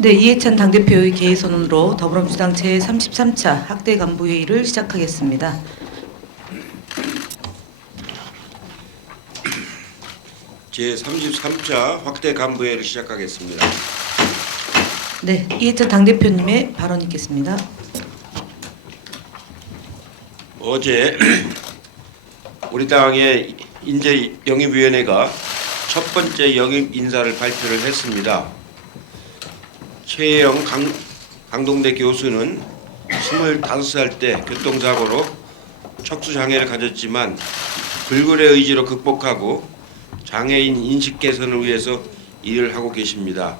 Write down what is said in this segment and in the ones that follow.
네, 이해찬 당대표의 개의선언으로 더불어민주당 제33차 학대 간부회의를 시작하겠습니다. 제33차 확대 간부회의를 시작하겠습니다. 네, 이해찬 당대표님의 발언 있겠습니다. 어제 우리 당의 인재 영입위원회가 첫 번째 영입 인사를 발표를 했습니다. 최혜영 강동대 교수는 25살 때 교통사고로 척수장애를 가졌지만 불굴의 의지로 극복하고 장애인 인식 개선을 위해서 일을 하고 계십니다.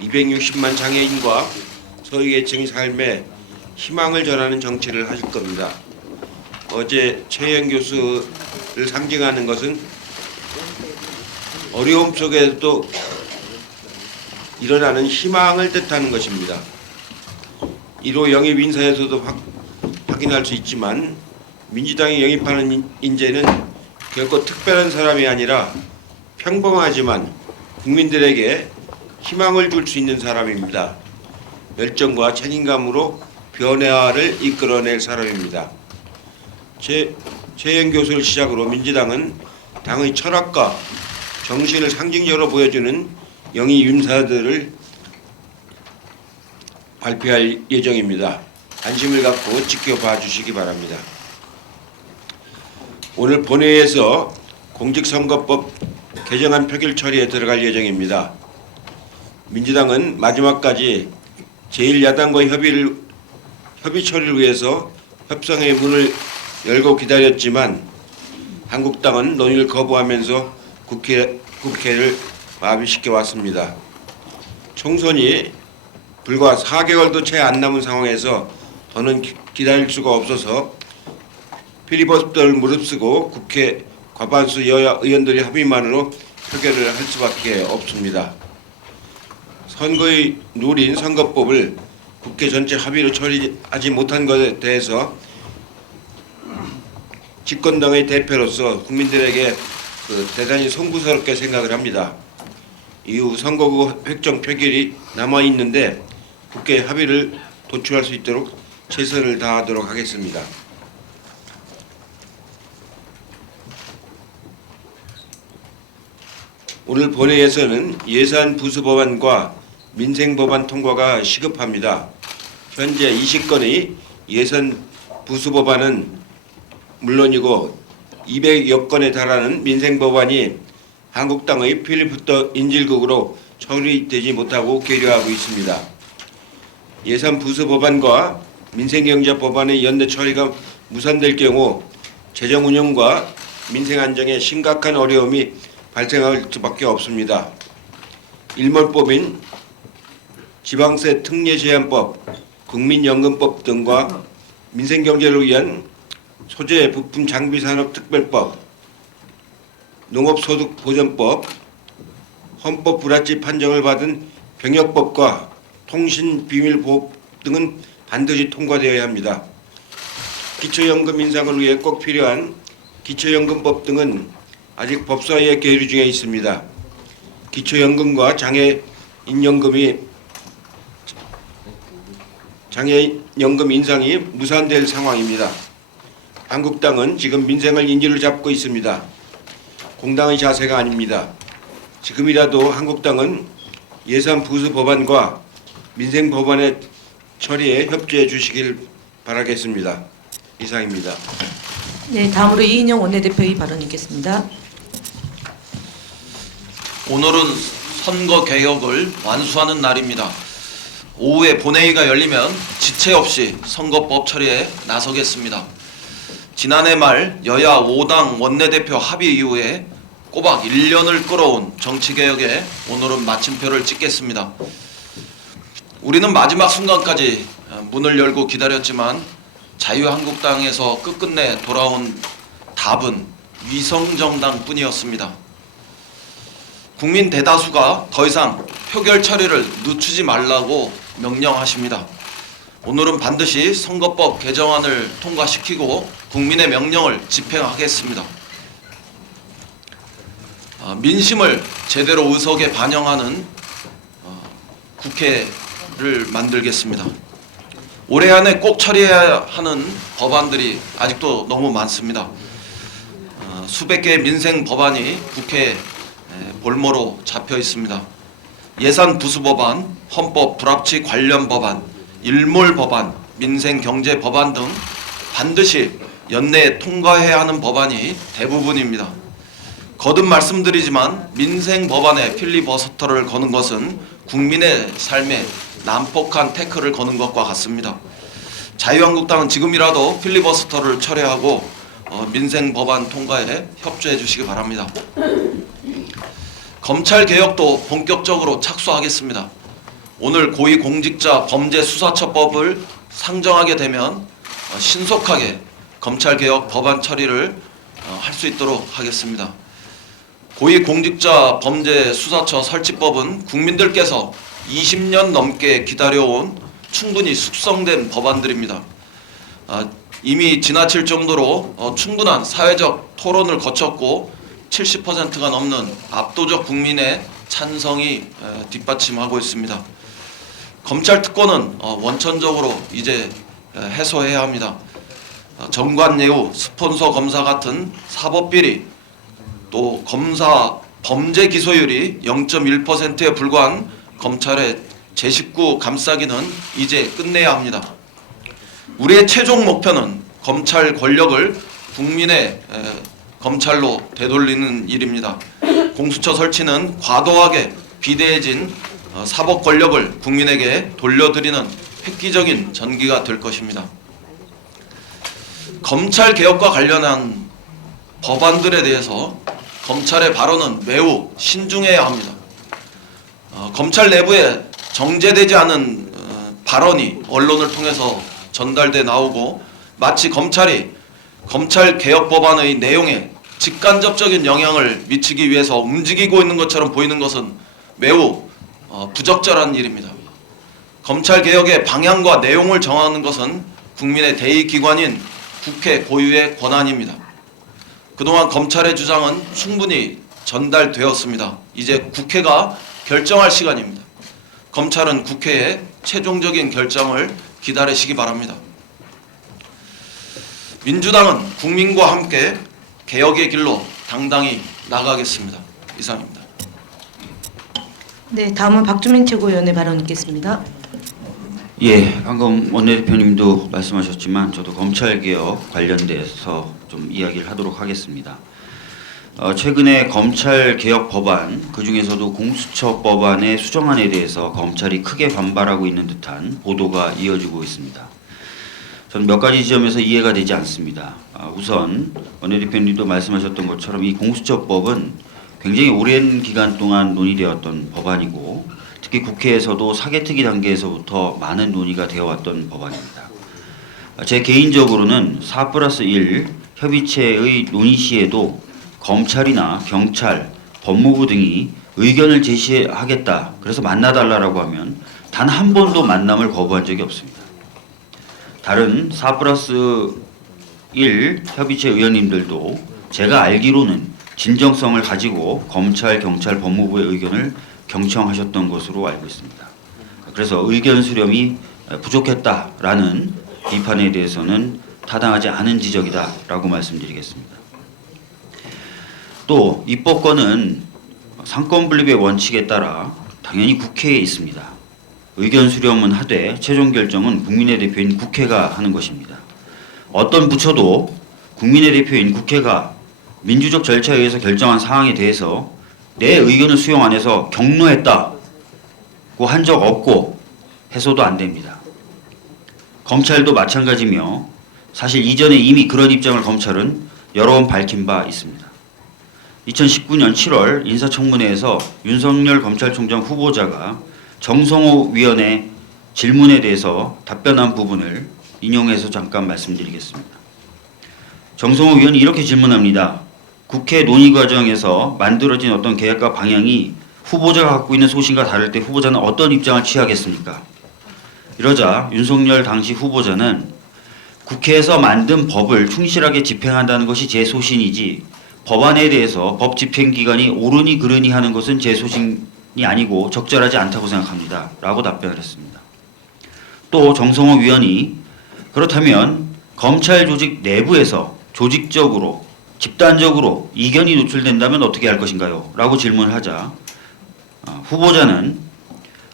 260만 장애인과 소외계층의 삶에 희망을 전하는 정치를 하실 겁니다. 어제 최혜영 교수를 상징하는 것은 어려움 속에도 일어나는 희망을 뜻하는 것입니다. 1호 영입 인사에서도 확인할 수 있지만 민주당이 영입하는 인재는 결코 특별한 사람이 아니라 평범하지만 국민들에게 희망을 줄 수 있는 사람입니다. 열정과 책임감으로 변화를 이끌어낼 사람입니다. 최혜영 교수를 시작으로 민주당은 당의 철학과 정신을 상징적으로 보여주는 영입 인사들을 발표할 예정입니다. 관심을 갖고 지켜봐 주시기 바랍니다. 오늘 본회의에서 공직선거법 개정안 표결 처리에 들어갈 예정입니다. 민주당은 마지막까지 제1야당과의 협의 처리를 위해서 협상의 문을 열고 기다렸지만 한국당은 논의를 거부하면서 국회를 마비시켜 왔습니다. 총선이 불과 4개월도 채 안 남은 상황에서 더는 기다릴 수가 없어서 필리버스터를 무릅쓰고 국회 과반수 여야 의원들의 합의만으로 표결을 할 수밖에 없습니다. 선거의 룰인 선거법을 국회 전체 합의로 처리하지 못한 것에 대해서 집권당의 대표로서 국민들에게 대단히 송구스럽게 생각을 합니다. 이후 선거구 획정 표결이 남아있는데 국회 합의를 도출할 수 있도록 최선을 다하도록 하겠습니다. 오늘 본회의에서는 예산 부수 법안과 민생 법안 통과가 시급합니다. 현재 20건의 예산 부수 법안은 물론이고 200여 건에 달하는 민생 법안이 한국당의 필리버스터 인질극으로 처리되지 못하고 계류하고 있습니다. 예산 부수 법안과 민생경제 법안의 연내 처리가 무산될 경우 재정 운영과 민생 안정에 심각한 어려움이 발생할 수밖에 없습니다. 일몰법인 지방세 특례 제한법, 국민연금법 등과 민생경제를 위한 소재 부품 장비 산업 특별법, 농업소득보전법, 헌법 불합치 판정을 받은 병역법과 통신비밀보호 등은 반드시 통과되어야 합니다. 기초연금 인상을 위해 꼭 필요한 기초연금법 등은 아직 법사위에 계류 중에 있습니다. 기초연금과 장애연금 인상이 무산될 상황입니다. 한국당은 지금 민생을 인질로 잡고 있습니다. 공당의 자세가 아닙니다. 지금이라도 한국당은 예산 부수 법안과 민생 법안의 처리에 협조해 주시길 바라겠습니다. 이상입니다. 네, 다음으로 이인영 원내대표의 발언 있겠습니다. 오늘은 선거 개혁을 완수하는 날입니다. 오후에 본회의가 열리면 지체 없이 선거법 처리에 나서겠습니다. 지난해 말 여야 5당 원내대표 합의 이후에 꼬박 1년을 끌어온 정치개혁에 오늘은 마침표를 찍겠습니다. 우리는 마지막 순간까지 문을 열고 기다렸지만 자유한국당에서 끝끝내 돌아온 답은 위성정당뿐이었습니다. 국민 대다수가 더 이상 표결 처리를 늦추지 말라고 명령하십니다. 오늘은 반드시 선거법 개정안을 통과시키고 국민의 명령을 집행하겠습니다. 민심을 제대로 의석에 반영하는 국회를 만들겠습니다. 올해 안에 꼭 처리해야 하는 법안들이 아직도 너무 많습니다. 수백 개의 민생 법안이 국회 볼모로 잡혀 있습니다. 예산 부수 법안, 헌법 불합치 관련 법안, 일몰 법안, 민생 경제 법안 등 반드시 연내에 통과해야 하는 법안이 대부분입니다. 거듭 말씀드리지만 민생 법안에 필리버스터를 거는 것은 국민의 삶에 난폭한 태클을 거는 것과 같습니다. 자유한국당은 지금이라도 필리버스터를 철회하고 민생 법안 통과에 협조해 주시기 바랍니다. 검찰 개혁도 본격적으로 착수하겠습니다. 오늘 고위공직자 범죄수사처법을 상정하게 되면 신속하게 검찰 개혁 법안 처리를 할 수 있도록 하겠습니다. 고위공직자 범죄수사처 설치법은 국민들께서 20년 넘게 기다려온 충분히 숙성된 법안들입니다. 이미 지나칠 정도로 충분한 사회적 토론을 거쳤고 70%가 넘는 압도적 국민의 찬성이 뒷받침하고 있습니다. 검찰 특권은 원천적으로 이제 해소해야 합니다. 정관예우, 스폰서 검사 같은 사법비리, 또 검사 범죄 기소율이 0.1%에 불과한 검찰의 제19 감싸기는 이제 끝내야 합니다. 우리의 최종 목표는 검찰 권력을 국민의 검찰로 되돌리는 일입니다. 공수처 설치는 과도하게 비대해진 사법 권력을 국민에게 돌려드리는 획기적인 전기가 될 것입니다. 검찰 개혁과 관련한 법안들에 대해서 검찰의 발언은 매우 신중해야 합니다. 검찰 내부에 정제되지 않은 발언이 언론을 통해서 전달돼 나오고 마치 검찰이 검찰 개혁 법안의 내용에 직간접적인 영향을 미치기 위해서 움직이고 있는 것처럼 보이는 것은 매우 부적절한 일입니다. 검찰 개혁의 방향과 내용을 정하는 것은 국민의 대의기관인 국회 고유의 권한입니다. 그동안 검찰의 주장은 충분히 전달되었습니다. 이제 국회가 결정할 시간입니다. 검찰은 국회의 최종적인 결정을 기다리시기 바랍니다. 민주당은 국민과 함께 개혁의 길로 당당히 나가겠습니다. 이상입니다. 네, 다음은 박주민 최고위원의 발언 있겠습니다. 예, 방금 원내대표님도 말씀하셨지만 저도 검찰개혁 관련돼서 좀 이야기를 하도록 하겠습니다. 최근에 검찰개혁 법안, 그중에서도 공수처 법안의 수정안에 대해서 검찰이 크게 반발하고 있는 듯한 보도가 이어지고 있습니다. 저는 몇 가지 지점에서 이해가 되지 않습니다. 우선 원내대표님도 말씀하셨던 것처럼 이 공수처법은 굉장히 오랜 기간 동안 논의되었던 법안이고 특히 국회에서도 사개특위 단계에서부터 많은 논의가 되어왔던 법안입니다. 제 개인적으로는 4+1 협의체의 논의 시에도 검찰이나 경찰, 법무부 등이 의견을 제시하겠다, 그래서 만나달라고 하면 단 한 번도 만남을 거부한 적이 없습니다. 다른 4+1 협의체 의원님들도 제가 알기로는 진정성을 가지고 검찰, 경찰, 법무부의 의견을 경청하셨던 것으로 알고 있습니다. 그래서 의견 수렴이 부족했다라는 비판에 대해서는 타당하지 않은 지적이다라고 말씀드리겠습니다. 또 입법권은 상권분립의 원칙에 따라 당연히 국회에 있습니다. 의견 수렴은 하되 최종 결정은 국민의 대표인 국회가 하는 것입니다. 어떤 부처도 국민의 대표인 국회가 민주적 절차에 의해서 결정한 사항에 대해서 내 의견을 수용 안 해서 경로했다고 한 적 없고 해서도 안 됩니다. 검찰도 마찬가지며 사실 이전에 이미 그런 입장을 검찰은 여러 번 밝힌 바 있습니다. 2019년 7월 인사청문회에서 윤석열 검찰총장 후보자가 정성호 위원의 질문에 대해서 답변한 부분을 인용해서 잠깐 말씀드리겠습니다. 정성호 위원이 이렇게 질문합니다. 국회 논의 과정에서 만들어진 어떤 계획과 방향이 후보자가 갖고 있는 소신과 다를 때 후보자는 어떤 입장을 취하겠습니까? 이러자 윤석열 당시 후보자는 국회에서 만든 법을 충실하게 집행한다는 것이 제 소신이지 법안에 대해서 법 집행기관이 옳으니 그르니 하는 것은 제 소신 아니고 적절하지 않다고 생각합니다. 라고 답변을 했습니다. 또 정성호 위원이 그렇다면 검찰 조직 내부에서 조직적으로 집단적으로 이견이 노출된다면 어떻게 할 것인가요? 라고 질문을 하자 후보자는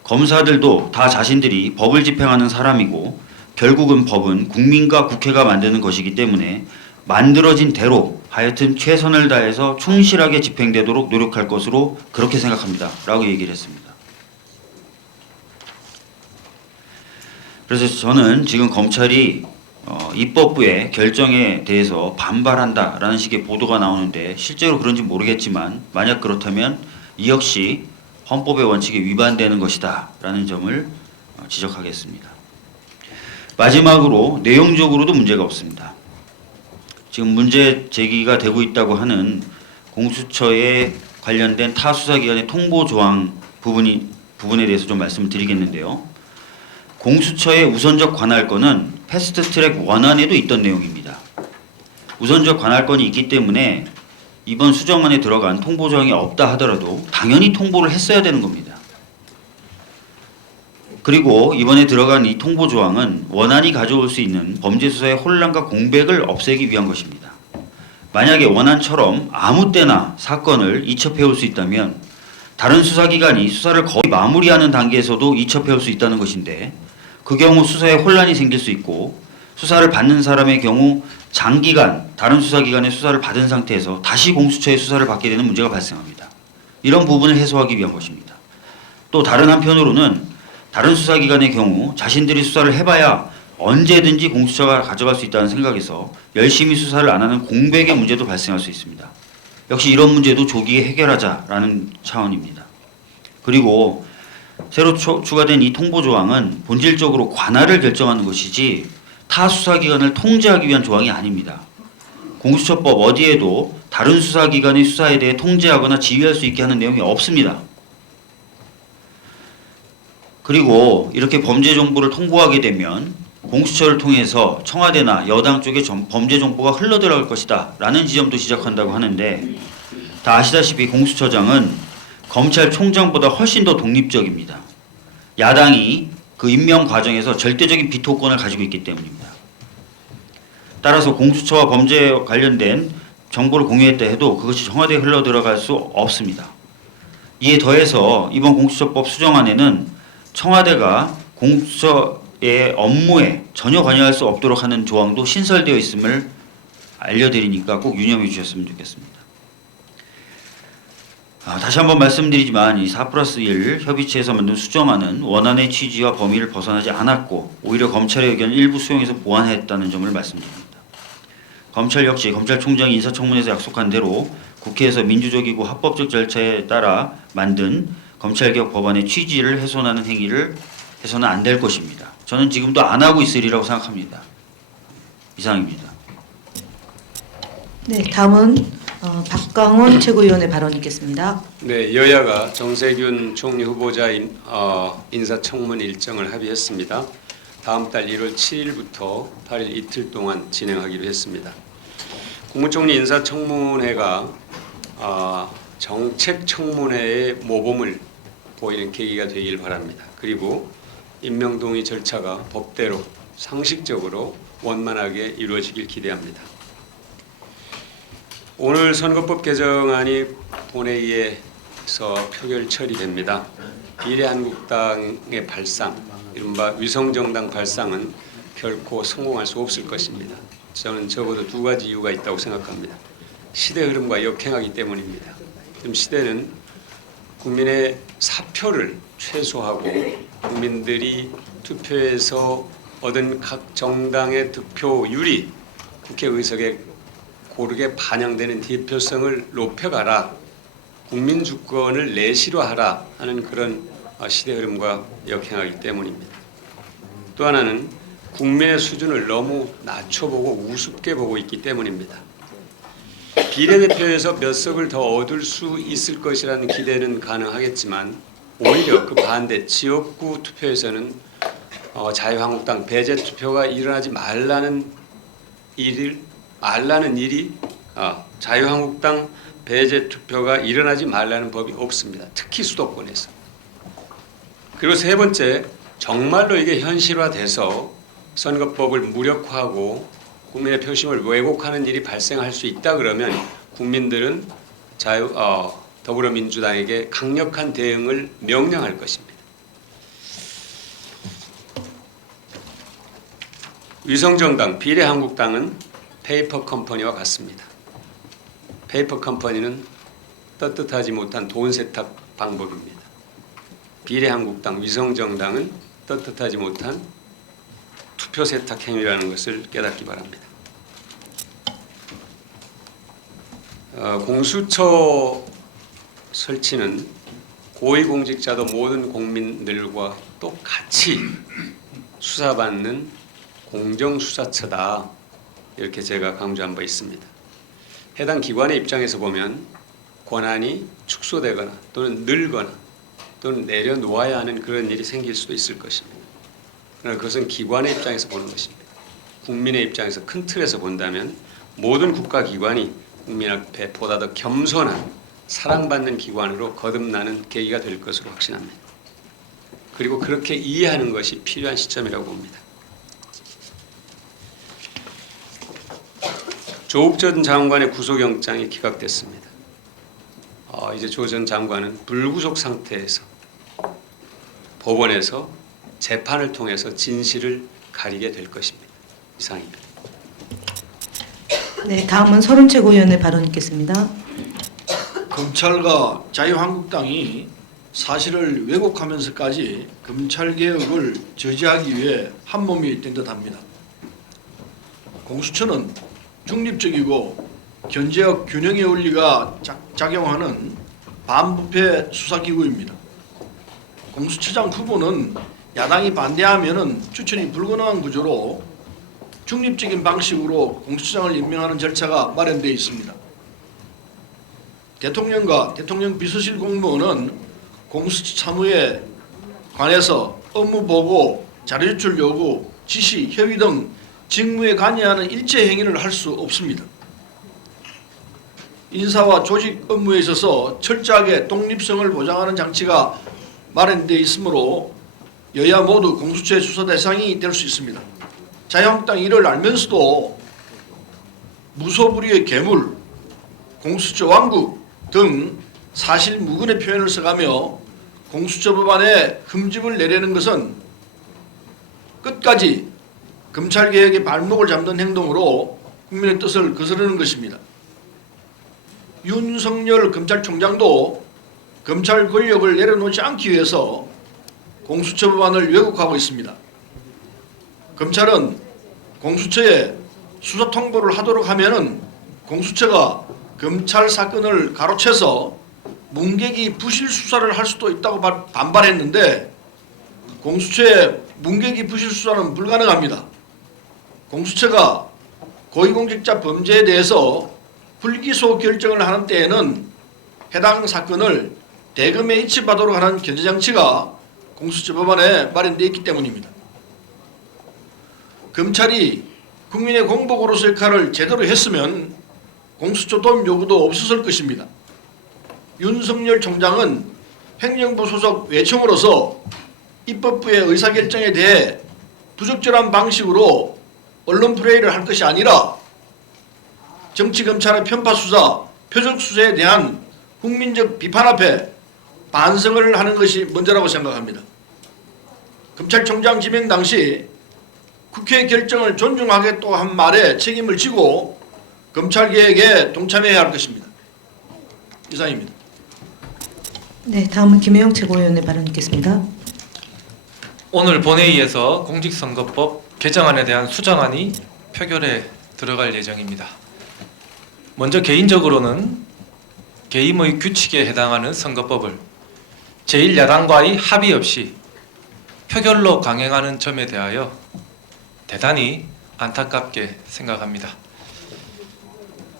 검사들도 다 자신들이 법을 집행하는 사람이고 결국은 법은 국민과 국회가 만드는 것이기 때문에 만들어진 대로 하여튼 최선을 다해서 충실하게 집행되도록 노력할 것으로 그렇게 생각합니다. 라고 얘기를 했습니다. 그래서 저는 지금 검찰이 입법부의 결정에 대해서 반발한다라는 식의 보도가 나오는데 실제로 그런지 모르겠지만 만약 그렇다면 이 역시 헌법의 원칙에 위반되는 것이다 라는 점을 지적하겠습니다. 마지막으로 내용적으로도 문제가 없습니다. 지금 문제 제기가 되고 있다고 하는 공수처에 관련된 타 수사기관의 통보 조항 부분에 대해서 좀 말씀을 드리겠는데요. 공수처의 우선적 관할권은 패스트트랙 원안에도 있던 내용입니다. 우선적 관할권이 있기 때문에 이번 수정안에 들어간 통보 조항이 없다 하더라도 당연히 통보를 했어야 되는 겁니다. 그리고 이번에 들어간 이 통보 조항은 원안이 가져올 수 있는 범죄 수사의 혼란과 공백을 없애기 위한 것입니다. 만약에 원안처럼 아무 때나 사건을 이첩해올 수 있다면 다른 수사기관이 수사를 거의 마무리하는 단계에서도 이첩해올 수 있다는 것인데 그 경우 수사에 혼란이 생길 수 있고 수사를 받는 사람의 경우 장기간 다른 수사기관의 수사를 받은 상태에서 다시 공수처의 수사를 받게 되는 문제가 발생합니다. 이런 부분을 해소하기 위한 것입니다. 또 다른 한편으로는 다른 수사기관의 경우 자신들이 수사를 해봐야 언제든지 공수처가 가져갈 수 있다는 생각에서 열심히 수사를 안 하는 공백의 문제도 발생할 수 있습니다. 역시 이런 문제도 조기에 해결하자라는 차원입니다. 그리고 새로 추가된 이 통보 조항은 본질적으로 관할을 결정하는 것이지 타 수사기관을 통제하기 위한 조항이 아닙니다. 공수처법 어디에도 다른 수사기관의 수사에 대해 통제하거나 지휘할 수 있게 하는 내용이 없습니다. 그리고 이렇게 범죄 정보를 통보하게 되면 공수처를 통해서 청와대나 여당 쪽에 범죄 정보가 흘러들어갈 것이다 라는 지점도 지적한다고 하는데 다 아시다시피 공수처장은 검찰총장보다 훨씬 더 독립적입니다. 야당이 그 임명 과정에서 절대적인 비토권을 가지고 있기 때문입니다. 따라서 공수처와 범죄에 관련된 정보를 공유했다 해도 그것이 청와대에 흘러들어갈 수 없습니다. 이에 더해서 이번 공수처법 수정안에는 청와대가 공수처의 업무에 전혀 관여할 수 없도록 하는 조항도 신설되어 있음을 알려드리니까 꼭 유념해 주셨으면 좋겠습니다. 다시 한번 말씀드리지만 이 4+1 협의체에서 만든 수정안은 원안의 취지와 범위를 벗어나지 않았고 오히려 검찰의 의견을 일부 수용해서 보완했다는 점을 말씀드립니다. 검찰 역시 검찰총장이 인사청문회에서 약속한 대로 국회에서 민주적이고 합법적 절차에 따라 만든 검찰개혁 법안의 취지를 훼손하는 행위를 해서는 안 될 것입니다. 저는 지금도 안 하고 있으리라고 생각합니다. 이상입니다. 네, 다음은 박강원 최고위원의 발언 있겠습니다. 네, 여야가 정세균 총리 후보자 인사청문 일정을 합의했습니다. 다음 달 1월 7일부터 8일 이틀 동안 진행하기로 했습니다. 국무총리 인사청문회가 정책청문회의 모범을 보이는 계기가 되길 바랍니다. 그리고 임명동의 절차가 법대로 상식적으로 원만하게 이루어지길 기대합니다. 오늘 선거법 개정안이 본회의에서 표결 처리됩니다. 미래한국당의 발상, 이른바 위성정당 발상은 결코 성공할 수 없을 것입니다. 저는 적어도 두 가지 이유가 있다고 생각합니다. 시대 흐름과 역행하기 때문입니다. 지금 시대는 국민의 사표를 최소화하고 국민들이 투표에서 얻은 각 정당의 득표율이 국회의석에 고르게 반영되는 대표성을 높여가라, 국민 주권을 내실화하라 하는 그런 시대 흐름과 역행하기 때문입니다. 또 하나는 국민의 수준을 너무 낮춰보고 우습게 보고 있기 때문입니다. 비례대표에서 몇 석을 더 얻을 수 있을 것이라는 기대는 가능하겠지만 오히려 그 반대 지역구 투표에서는 자유한국당 배제 투표가 일어나지 말라는 일이 자유한국당 배제 투표가 일어나지 말라는 법이 없습니다. 특히 수도권에서. 그리고 세 번째, 정말로 이게 현실화돼서 선거법을 무력화하고 국민의 표심을 왜곡하는 일이 발생할 수 있다 그러면 국민들은 더불어민주당에게 강력한 대응을 명령할 것입니다. 위성정당, 비례한국당은 페이퍼 컴퍼니와 같습니다. 페이퍼 컴퍼니는 떳떳하지 못한 돈 세탁 방법입니다. 비례한국당, 위성정당은 떳떳하지 못한 투표 세탁 행위라는 것을 깨닫기 바랍니다. 공수처 설치는 고위공직자도 모든 국민들과 똑같이 수사받는 공정수사처다, 이렇게 제가 강조한 바 있습니다. 해당 기관의 입장에서 보면 권한이 축소되거나 또는 늘거나 또는 내려놓아야 하는 그런 일이 생길 수도 있을 것입니다. 그러나 그것은 기관의 입장에서 보는 것입니다. 국민의 입장에서 큰 틀에서 본다면 모든 국가기관이 국민 앞에 보다 더 겸손한 사랑받는 기관으로 거듭나는 계기가 될 것으로 확신합니다. 그리고 그렇게 이해하는 것이 필요한 시점이라고 봅니다. 조국 전 장관의 구속영장이 기각됐습니다. 이제 조 전 장관은 불구속 상태에서 법원에서 재판을 통해서 진실을 가리게 될 것입니다. 이상입니다. 네, 다음은 서른 최고위원의 발언 있겠습니다. 검찰과 자유한국당이 사실을 왜곡하면서까지 검찰개혁을 저지하기 위해 한몸이 된 듯합니다. 공수처는 중립적이고 견제와 균형의 원리가 작용하는 반부패 수사기구입니다. 공수처장 후보는 야당이 반대하면 추천이 불가능한 구조로 중립적인 방식으로 공수처장을 임명하는 절차가 마련되어 있습니다. 대통령과 대통령 비서실 공무원은 공수처 참여에 관해서 업무 보고, 자료 제출 요구, 지시, 협의 등 직무에 관여하는 일체 행위를 할 수 없습니다. 인사와 조직 업무에 있어서 철저하게 독립성을 보장하는 장치가 마련되어 있으므로 여야 모두 공수처의 수사 대상이 될 수 있습니다. 자유한국당이 이를 알면서도 무소불위의 괴물, 공수처 왕국 등 사실 무근의 표현을 써가며 공수처 법안에 흠집을 내려는 것은 끝까지 검찰개혁의 발목을 잡는 행동으로 국민의 뜻을 거스르는 것입니다. 윤석열 검찰총장도 검찰 권력을 내려놓지 않기 위해서 공수처 법안을 왜곡하고 있습니다. 검찰은 공수처에 수사 통보를 하도록 하면은 공수처가 검찰 사건을 가로채서 문객이 부실 수사를 할 수도 있다고 반발했는데 공수처의 문객이 부실 수사는 불가능합니다. 공수처가 고위공직자 범죄에 대해서 불기소 결정을 하는 때에는 해당 사건을 대검에 이치받도록 하는 견제장치가 공수처 법안에 마련되어 있기 때문입니다. 검찰이 국민의 공복으로서의 역할을 제대로 했으면 공수처 도입 요구도 없었을 것입니다. 윤석열 총장은 행정부 소속 외청으로서 입법부의 의사결정에 대해 부적절한 방식으로 언론 플레이를 할 것이 아니라 정치검찰의 편파수사, 표적수사에 대한 국민적 비판 앞에 반성을 하는 것이 먼저라고 생각합니다. 검찰총장 지명 당시 국회 결정을 존중하겠다고 한 말에 책임을 지고 검찰개혁에 동참해야 할 것입니다. 이상입니다. 네, 다음은 김혜영 최고위원의 발언 있겠습니다. 오늘 본회의에서 공직선거법 개정안에 대한 수정안이 표결에 들어갈 예정입니다. 먼저 개인적으로는 개임의 규칙에 해당하는 선거법을 제1야당과의 합의 없이 표결로 강행하는 점에 대하여 대단히 안타깝게 생각합니다.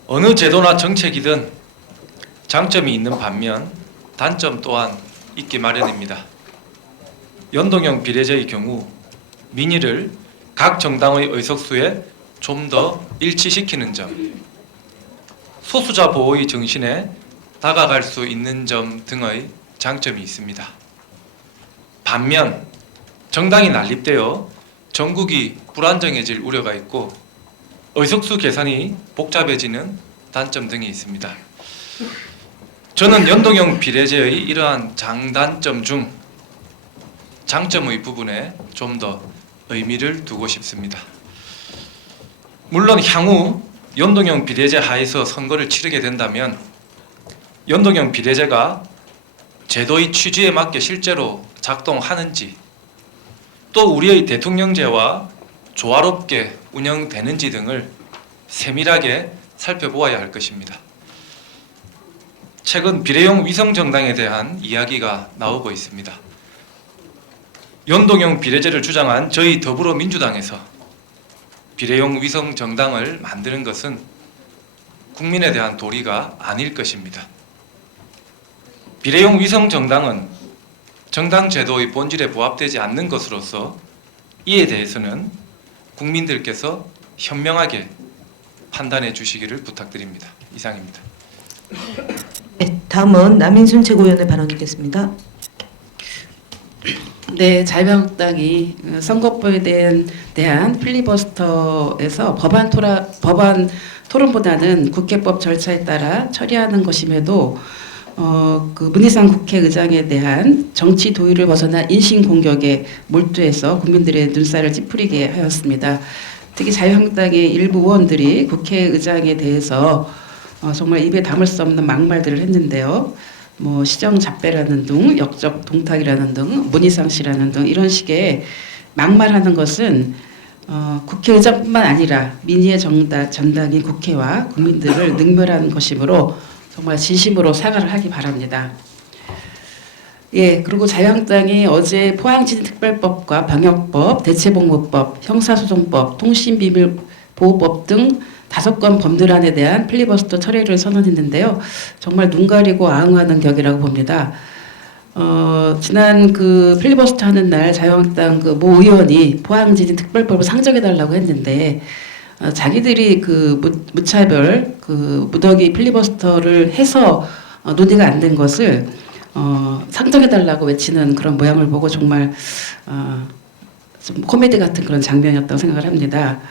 어느 제도나 정책이든 장점이 있는 반면 단점 또한 있기 마련입니다. 연동형 비례제의 경우 민의를 각 정당의 의석수에 좀 더 일치시키는 점, 소수자 보호의 정신에 다가갈 수 있는 점 등의 장점이 있습니다. 반면 정당이 난립되어 전국이 불안정해질 우려가 있고 의석수 계산이 복잡해지는 단점 등이 있습니다. 저는 연동형 비례제의 이러한 장단점 중 장점의 부분에 좀 더 의미를 두고 싶습니다. 물론 향후 연동형 비례제 하에서 선거를 치르게 된다면 연동형 비례제가 제도의 취지에 맞게 실제로 작동하는지 또 우리의 대통령제와 조화롭게 운영되는지 등을 세밀하게 살펴보아야 할 것입니다. 최근 비례용 위성정당에 대한 이야기가 나오고 있습니다. 연동형 비례제를 주장한 저희 더불어민주당에서 비례용 위성정당을 만드는 것은 국민에 대한 도리가 아닐 것입니다. 비례용 위성정당은 정당 제도의 본질에 부합되지 않는 것으로서 이에 대해서는 국민들께서 현명하게 판단해 주시기를 부탁드립니다. 이상입니다. 네, 다음은 남인순 최고위원의 발언 있겠습니다. 네, 자유한국당이 선거법에 대한 필리버스터에서 법안 토론보다는 국회법 절차에 따라 처리하는 것임에도 그 문희상 국회의장에 대한 정치 도의를 벗어난 인신 공격에 몰두해서 국민들의 눈살을 찌푸리게 하였습니다. 특히 자유한국당의 일부 의원들이 국회의장에 대해서 정말 입에 담을 수 없는 막말들을 했는데요. 뭐 시정잡배라는 등, 역적 동탁이라는 등, 문희상 씨라는 등 이런 식의 막말하는 것은 국회의장뿐만 아니라 민의의 전당인 국회와 국민들을 능멸하는 것이므로 정말 진심으로 사과를 하기 바랍니다. 예, 그리고 자유한국당이 어제 포항지진특별법과 방역법, 대체복무법, 형사소송법, 통신비밀보호법 등 5건 법률안에 대한 필리버스터 처리를 선언했는데요. 정말 눈 가리고 아웅하는 격이라고 봅니다. 지난 그 필리버스터 하는 날 자유한국당 그 모 의원이 포항지진 특별법을 상정해달라고 했는데 자기들이 그 무차별 그 무더기 필리버스터를 해서 논의가 안 된 것을 상정해달라고 외치는 그런 모양을 보고 정말 좀 코미디 같은 그런 장면이었다고 생각을 합니다.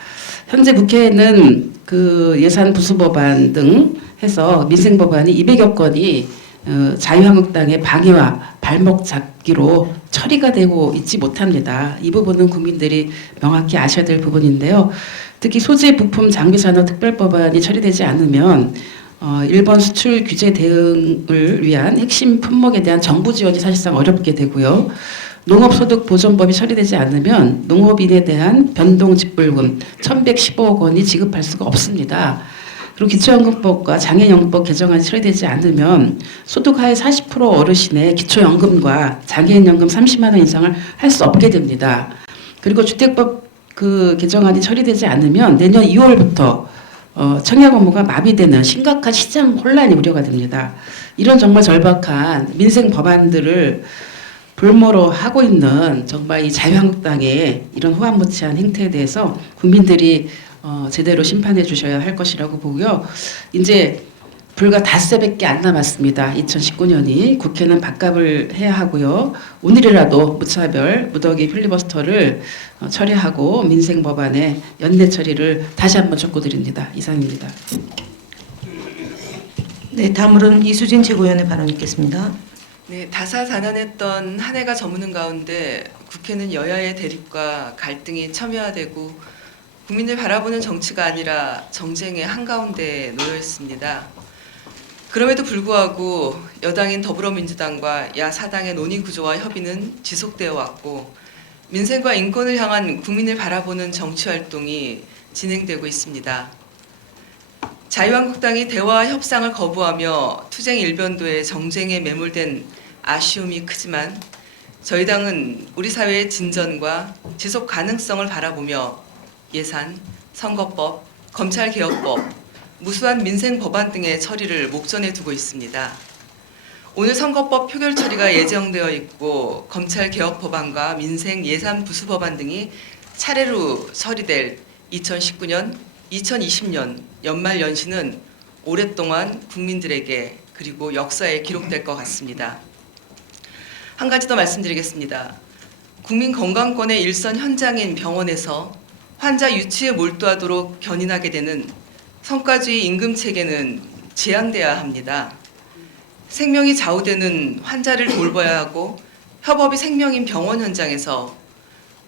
현재 국회에는 그 예산 부수법안 등 해서 민생법안이 200여 건이 자유한국당의 방해와 발목 잡기로 처리가 되고 있지 못합니다. 이 부분은 국민들이 명확히 아셔야 될 부분인데요. 특히 소재 부품 장비산업 특별법안이 처리되지 않으면 일본 수출 규제 대응을 위한 핵심 품목에 대한 정부 지원이 사실상 어렵게 되고요. 농업소득보전법이 처리되지 않으면 농업인에 대한 변동직불금 1,115억 원이 지급할 수가 없습니다. 그리고 기초연금법과 장애인연금법 개정안이 처리되지 않으면 소득하의 40% 어르신의 기초연금과 장애인연금 30만 원 이상을 할 수 없게 됩니다. 그리고 주택법 그 개정안이 처리되지 않으면 내년 2월부터 청약 업무가 마비되는 심각한 시장 혼란이 우려가 됩니다. 이런 정말 절박한 민생 법안들을 볼모로 하고 있는 정말 이 자유한국당의 이런 호환무치한 행태에 대해서 국민들이 제대로 심판해 주셔야 할 것이라고 보고요. 이제 불과 닷새밖에 안 남았습니다. 2019년이 국회는 밥값을 해야 하고요. 오늘이라도 무차별 무더기 필리버스터를 처리하고 민생 법안의 연내 처리를 다시 한번 촉구드립니다. 이상입니다. 네, 다음으로는 이수진 최고위원의 발언 있겠습니다. 네, 다사다난했던 한 해가 저무는 가운데 국회는 여야의 대립과 갈등이 첨예화되고 국민을 바라보는 정치가 아니라 정쟁의 한가운데에 놓여 있습니다. 그럼에도 불구하고 여당인 더불어민주당과 야사당의 논의 구조와 협의는 지속되어 왔고 민생과 인권을 향한 국민을 바라보는 정치 활동이 진행되고 있습니다. 자유한국당이 대화와 협상을 거부하며 투쟁 일변도에 정쟁에 매몰된 아쉬움이 크지만 저희 당은 우리 사회의 진전과 지속 가능성을 바라보며 예산, 선거법, 검찰개혁법, 무수한 민생 법안 등의 처리를 목전에 두고 있습니다. 오늘 선거법 표결 처리가 예정되어 있고 검찰개혁 법안과 민생 예산 부수 법안 등이 차례로 처리될 2019년, 2020년 연말 연시는 오랫동안 국민들에게 그리고 역사에 기록될 것 같습니다. 한 가지 더 말씀드리겠습니다. 국민 건강권의 일선 현장인 병원에서 환자 유치에 몰두하도록 견인하게 되는 성과주의 임금 체계는 지양돼야 합니다. 생명이 좌우되는 환자를 돌봐야 하고 협업이 생명인 병원 현장에서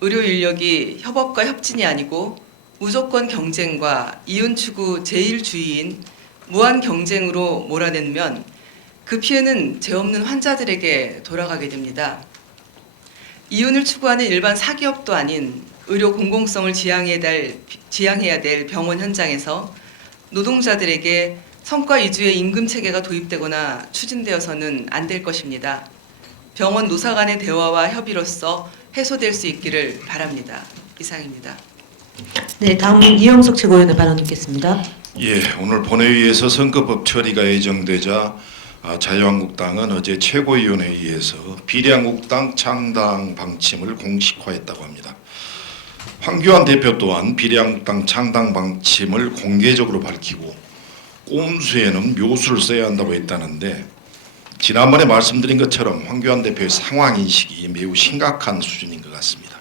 의료 인력이 협업과 협진이 아니고 무조건 경쟁과 이윤 추구 제1주의인 무한 경쟁으로 몰아내면 그 피해는 죄 없는 환자들에게 돌아가게 됩니다. 이윤을 추구하는 일반 사기업도 아닌 의료 공공성을 지향해야 될 병원 현장에서 노동자들에게 성과 위주의 임금 체계가 도입되거나 추진되어서는 안 될 것입니다. 병원 노사 간의 대화와 협의로서 해소될 수 있기를 바랍니다. 이상입니다. 네, 다음은 이영석 최고위원의 발언 듣겠습니다. 예, 오늘 본회의에서 선거법 처리가 예정되자 자유한국당은 어제 최고위원회의에서 비례한국당 창당 방침을 공식화했다고 합니다. 황교안 대표 또한 비례한국당 창당 방침을 공개적으로 밝히고 꼼수에는 묘수를 써야 한다고 했다는데 지난번에 말씀드린 것처럼 황교안 대표의 상황인식이 매우 심각한 수준인 것 같습니다.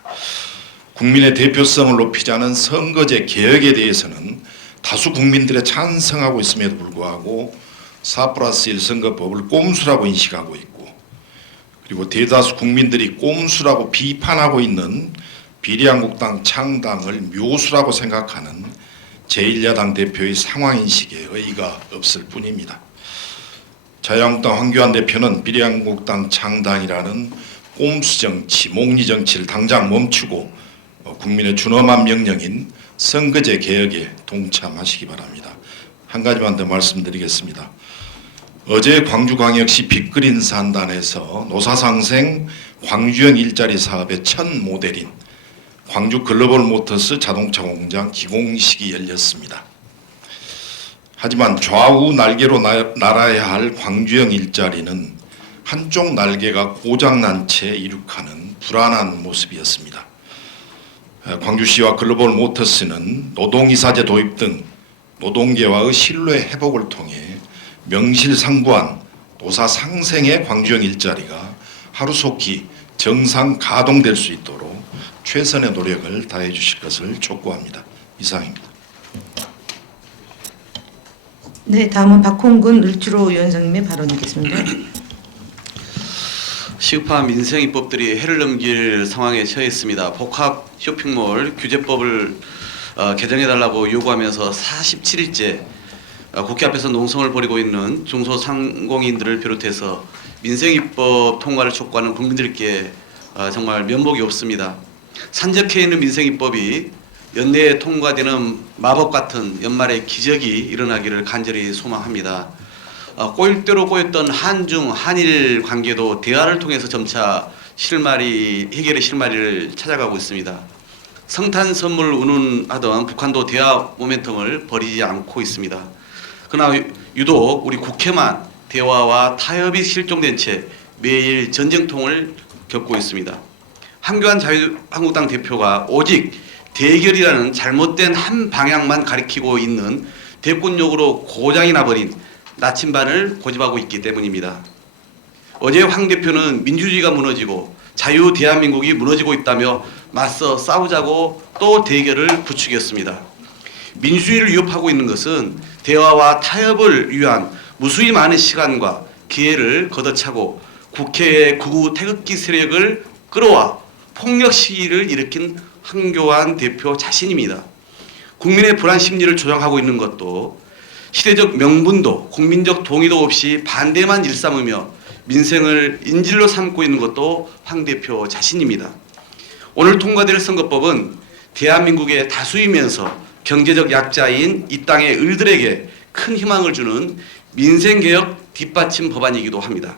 국민의 대표성을 높이자는 선거제 개혁에 대해서는 다수 국민들의 찬성하고 있음에도 불구하고 4+1 선거법을 꼼수라고 인식하고 있고 그리고 대다수 국민들이 꼼수라고 비판하고 있는 비례한국당 창당을 묘수라고 생각하는 제1야당 대표의 상황인식에 의의가 없을 뿐입니다. 자유한국당 황교안 대표는 비례한국당 창당이라는 꼼수정치, 목리정치를 당장 멈추고 국민의 준엄한 명령인 선거제 개혁에 동참하시기 바랍니다. 한 가지만 더 말씀드리겠습니다. 어제 광주광역시 빅그린 산단에서 노사상생 광주형 일자리 사업의 첫 모델인 광주 글로벌 모터스 자동차 공장 기공식이 열렸습니다. 하지만 좌우 날개로 날아야 할 광주형 일자리는 한쪽 날개가 고장난 채 이륙하는 불안한 모습이었습니다. 광주시와 글로벌 모터스는 노동이사제 도입 등 노동계와의 신뢰 회복을 통해 명실상부한 노사 상생의 광주형 일자리가 하루속히 정상 가동될 수 있도록 최선의 노력을 다해 주실 것을 촉구합니다. 이상입니다. 네, 다음은 박홍근 을주로 위원장님의 발언이겠습니다. 시급한 민생 입법들이 해를 넘길 상황에 처했습니다. 복합 쇼핑몰 규제법을 개정해달라고 요구하면서 47일째 국회 앞에서 농성을 벌이고 있는 중소상공인들을 비롯해서 민생 입법 통과를 촉구하는 국민들께 정말 면목이 없습니다. 산적해 있는 민생 입법이 연내에 통과되는 마법 같은 연말의 기적이 일어나기를 간절히 소망합니다. 꼬일대로 꼬였던 한중 한일 관계도 대화를 통해서 점차 해결의 실마리를 찾아가고 있습니다. 성탄 선물 운운하던 북한도 대화 모멘텀을 버리지 않고 있습니다. 그러나 유독 우리 국회만 대화와 타협이 실종된 채 매일 전쟁통을 겪고 있습니다. 황교안 자유한국당 대표가 오직 대결이라는 잘못된 한 방향만 가리키고 있는 대권욕으로 고장이 나버린 나침반을 고집하고 있기 때문입니다. 어제 황 대표는 민주주의가 무너지고 자유 대한민국이 무너지고 있다며 맞서 싸우자고 또 대결을 부추겼습니다. 민주주의를 위협하고 있는 것은 대화와 타협을 위한 무수히 많은 시간과 기회를 걷어차고 국회의 극우 태극기 세력을 끌어와 폭력 시위를 일으킨 황교안 대표 자신입니다. 국민의 불안 심리를 조장하고 있는 것도 시대적 명분도 국민적 동의도 없이 반대만 일삼으며 민생을 인질로 삼고 있는 것도 황 대표 자신입니다. 오늘 통과될 선거법은 대한민국의 다수이면서 경제적 약자인 이 땅의 을들에게 큰 희망을 주는 민생개혁 뒷받침 법안이기도 합니다.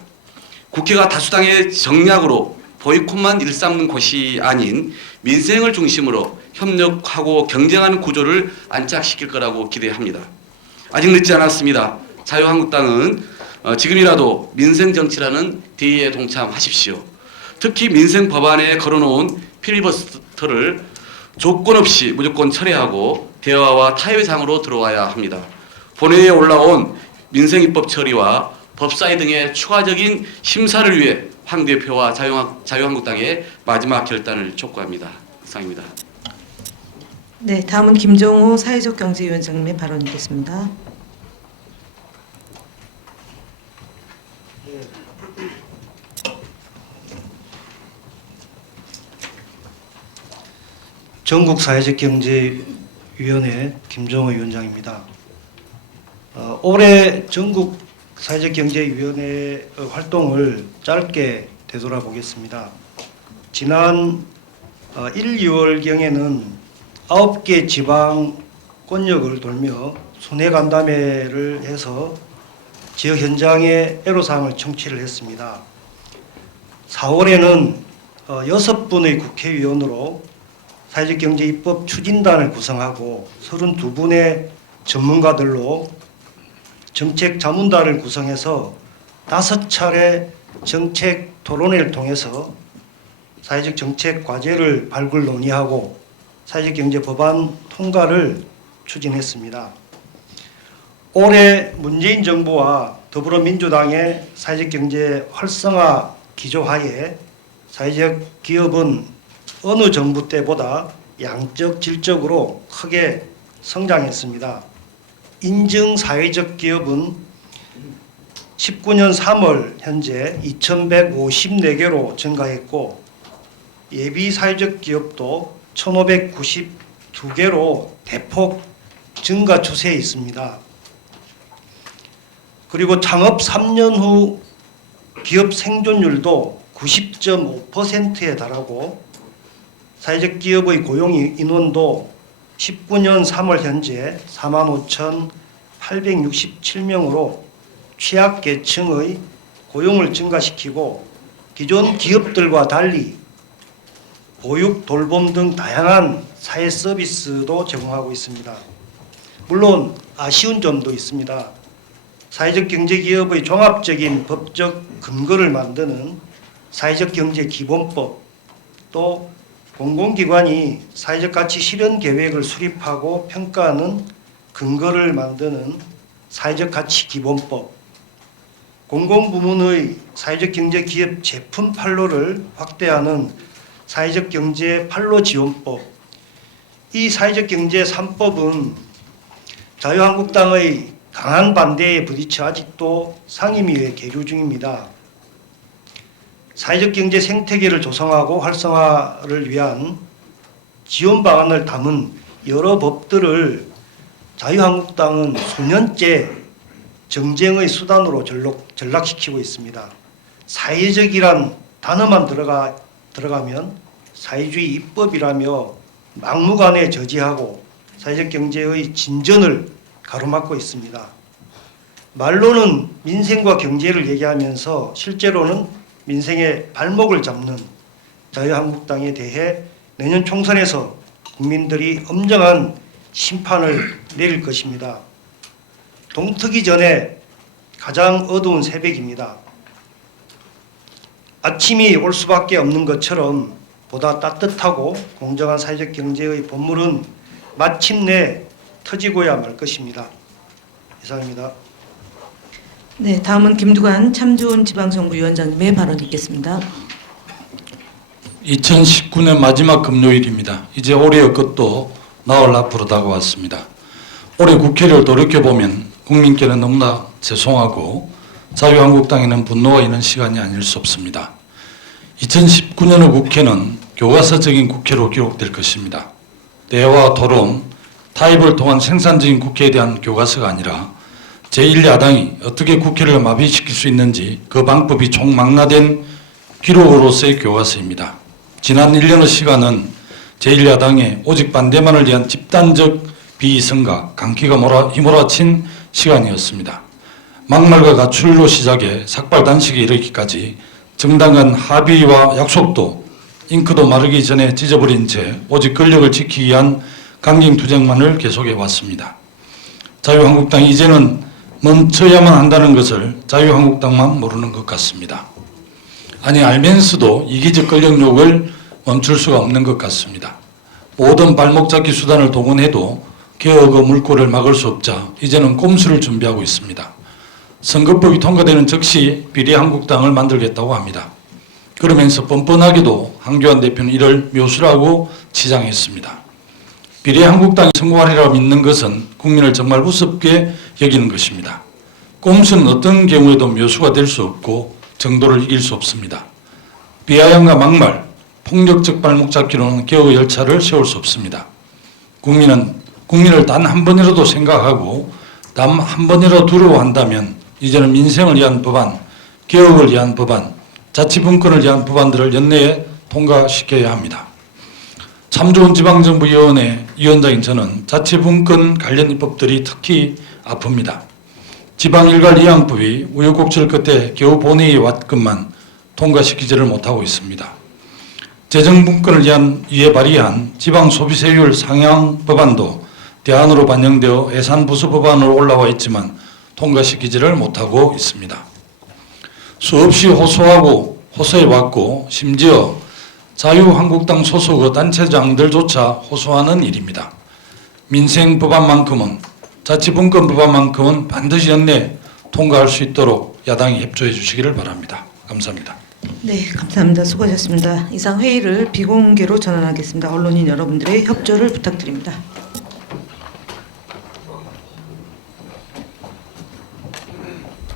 국회가 다수당의 정략으로 보이콧만 일삼는 곳이 아닌 민생을 중심으로 협력하고 경쟁하는 구조를 안착시킬 거라고 기대합니다. 아직 늦지 않았습니다. 자유한국당은 지금이라도 민생정치라는 대의에 동참하십시오. 특히 민생 법안에 걸어놓은 필리버스터를 조건 없이 무조건 철회하고 대화와 타협의 장으로 들어와야 합니다. 본회의에 올라온 민생입법 처리와 법사위 등의 추가적인 심사를 위해 황 대표와 자유한국당의 마지막 결단을 촉구합니다. 이상입니다. 네, 다음은 김종우 사회적 경제위원장님의 발언이겠습니다. 전국 사회적경제위원회 김종호 위원장입니다. 올해 전국 사회적경제위원회 활동을 짧게 되돌아보겠습니다. 지난 1, 2월경에는 9개 지방권역을 돌며 순회간담회를 해서 지역 현장의 애로사항을 청취를 했습니다. 4월에는 6분의 국회의원으로 사회적경제입법 추진단을 구성하고 32분의 전문가들로 정책 자문단을 구성해서 5차례 정책 토론회를 통해서 사회적 정책 과제를 발굴 논의하고 사회적 경제 법안 통과를 추진했습니다. 올해 문재인 정부와 더불어민주당의 사회적 경제 활성화 기조하에 사회적 기업은 어느 정부 때보다 양적 질적으로 크게 성장했습니다. 인증 사회적 기업은 19년 3월 현재 2,154개로 증가했고 예비 사회적 기업도 1,592개로 대폭 증가 추세에 있습니다. 그리고 창업 3년 후 기업 생존율도 90.5%에 달하고 사회적 기업의 고용 인원도 19년 3월 현재 45,867명으로 취약계층의 고용을 증가시키고 기존 기업들과 달리 보육, 돌봄 등 다양한 사회 서비스도 제공하고 있습니다. 물론 아쉬운 점도 있습니다. 사회적 경제기업의 종합적인 법적 근거를 만드는 사회적 경제 기본법, 또 공공기관이 사회적 가치 실현 계획을 수립하고 평가하는 근거를 만드는 사회적 가치 기본법, 공공부문의 사회적 경제 기업 제품 판로를 확대하는 사회적 경제 판로 지원법, 이 사회적 경제 3법은 자유한국당의 강한 반대에 부딪혀 아직도 상임위에 계류 중입니다. 사회적 경제 생태계를 조성하고 활성화를 위한 지원 방안을 담은 여러 법들을 자유한국당은 수년째 정쟁의 수단으로 전락시키고 있습니다. 사회적이란 단어만 들어가면 사회주의 입법이라며 막무가내 저지하고 사회적 경제의 진전을 가로막고 있습니다. 말로는 민생과 경제를 얘기하면서 실제로는 민생의 발목을 잡는 자유한국당에 대해 내년 총선에서 국민들이 엄정한 심판을 내릴 것입니다. 동트기 전에 가장 어두운 새벽입니다. 아침이 올 수밖에 없는 것처럼 보다 따뜻하고 공정한 사회적 경제의 본물은 마침내 터지고야 말 것입니다. 이상입니다. 네, 다음은 김두관 참좋은 지방정부위원장님의 발언 있겠습니다. 2019년 마지막 금요일입니다. 이제 올해의 끝도 나흘 앞으로 다가왔습니다. 올해 국회를 돌이켜보면 국민께는 너무나 죄송하고 자유한국당에는 분노가 있는 시간이 아닐 수 없습니다. 2019년의 국회는 교과서적인 국회로 기록될 것입니다. 대화, 토론, 타협을 통한 생산적인 국회에 대한 교과서가 아니라 제1야당이 어떻게 국회를 마비시킬 수 있는지 그 방법이 총망라된 기록으로서의 교과서입니다. 지난 1년의 시간은 제1야당의 오직 반대만을 위한 집단적 비이성과 강기가 휘몰아친 시간이었습니다. 막말과 가출로 시작해 삭발단식에 이르기까지 정당한 합의와 약속도 잉크도 마르기 전에 찢어버린 채 오직 권력을 지키기 위한 강경투쟁만을 계속해 왔습니다. 자유한국당이 이제는 멈춰야만 한다는 것을 자유한국당만 모르는 것 같습니다. 아니 알면서도 이기적 권력욕을 멈출 수가 없는 것 같습니다. 모든 발목잡기 수단을 동원해도 개혁의 물꼬를 막을 수 없자 이제는 꼼수를 준비하고 있습니다. 선거법이 통과되는 즉시 비례한국당을 만들겠다고 합니다. 그러면서 뻔뻔하게도 한교안 대표는 이를 묘수라고 치장했습니다. 비례한국당이 성공하리라 믿는 것은 국민을 정말 우습게 여기는 것입니다. 꼼수는 어떤 경우에도 묘수가 될 수 없고 정도를 이길 수 없습니다. 비아냥과 막말, 폭력적 발목 잡기로는 개혁의 열차를 세울 수 없습니다. 국민을 단 한 번이라도 생각하고 단 한 번이라도 두려워한다면 이제는 민생을 위한 법안, 개혁을 위한 법안, 자치분권을 위한 법안들을 연내에 통과시켜야 합니다. 참 좋은 지방정부위원회 위원장인 저는 자치분권 관련 입법들이 특히 아픕니다. 지방일괄이양법이 우여곡절 끝에 겨우 본회의에 왔건만 통과시키지를 못하고 있습니다. 재정분권을 위해 발의한 지방소비세율 상향 법안도 대안으로 반영되어 예산부수 법안으로 올라와 있지만 통과시키지를 못하고 있습니다. 수없이 호소해왔고 심지어 자유한국당 소속의 단체장들조차 호소하는 일입니다. 민생 법안만큼은 자치분권 법안만큼은 반드시 연내 통과할 수 있도록 야당이 협조해 주시기를 바랍니다. 감사합니다. 네, 감사합니다. 수고하셨습니다. 이상 회의를 비공개로 전환하겠습니다. 언론인 여러분들의 협조를 부탁드립니다.